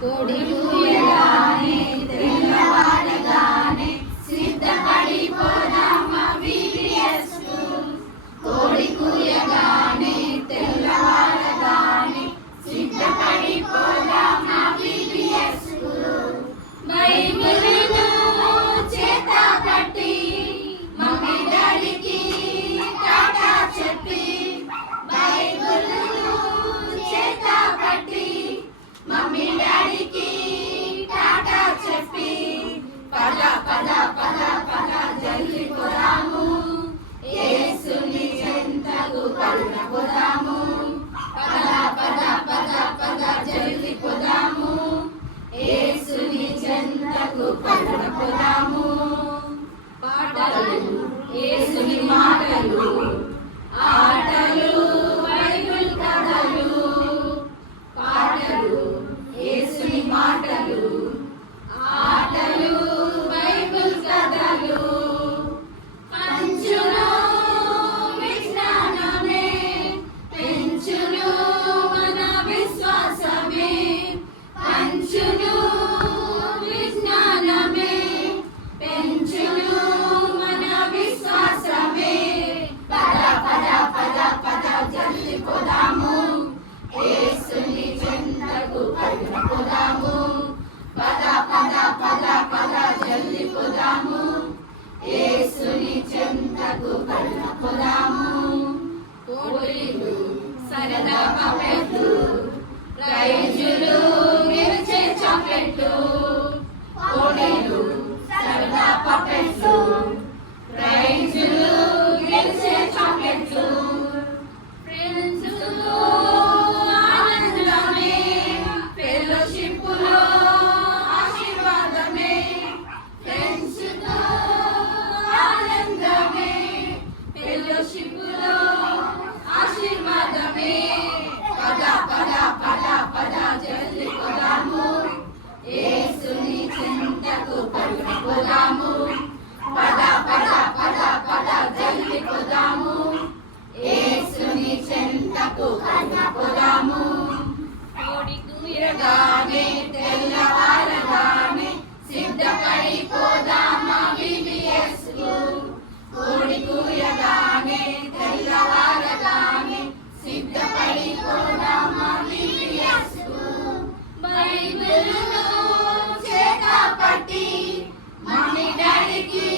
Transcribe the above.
కోడి కూయగానే తెల్లవారగానే సిద్ధపడిపోదామా VBS కు. కోడి కూయగానే తెల్లవారగానే సిద్ధపడిపోదామా VBS కు. బైబిలును చేత పట్టి మమ్మీ డాడీకి టాటా చెప్పి, బైబిలును చేత పట్టి మమ్మీ డాడీకి టాటా చెప్పి, పద పద పద పద జల్ది పోదాము యేసుని చెంతకు పరున పోదాము. పద పద పద పద జల్ది పోదాము యేసుని చెంతకు పరున పోదాము. పాటలు యేసుని మాటలు, ఆటలు బైబిల్ కథలు. పాటలు యేసుని మాటలు, ఆటలు బైబిల్ కథలు. పంచును విజ్ఞానమే, పెంచును మన విశ్వాసమే. పంచును విజ్ఞానమే, పెంచును మన విశ్వాసమే. పద పద పద పద జల్ది పోదాము యేసుని చెంతకు పరున పోదాము. పద పద పద పద జల్ది పోదాము యేసుని చెంతకు పరున పోదాము. పోటీలు సరదా పపెట్లు, ప్రైజులు గెలిచే చాక్లెట్లు. పోటీలు సరదా పపెట్లు, ప్రైజులు గెలిచే చాక్లెట్లు. ఫ్రెండ్స్తో ఆనందమే, ఫెలోషిప్లో ఆశీర్వాదమే. ఫ్రెండ్స్తో ఆనందమే, ఫెలోషిప్లో ఆశీర్వాదమే. పద పద పద పద జల్ది పోదాము యేసుని చెంతకు పరున పోదాము. పద పద పద పద జల్ది పోదాము యేసుని చెంతకు పరున పోదాము. కోడి కూయగానే తెల్లవారగానే సిద్ధపడిపోదామా VBS కు. కోడి కూయగానే తెల్లవారగానే సిద్ధపడిపోదామా VBS కు. బైబిలును చేత పట్టి మమ్మీ డాడీకి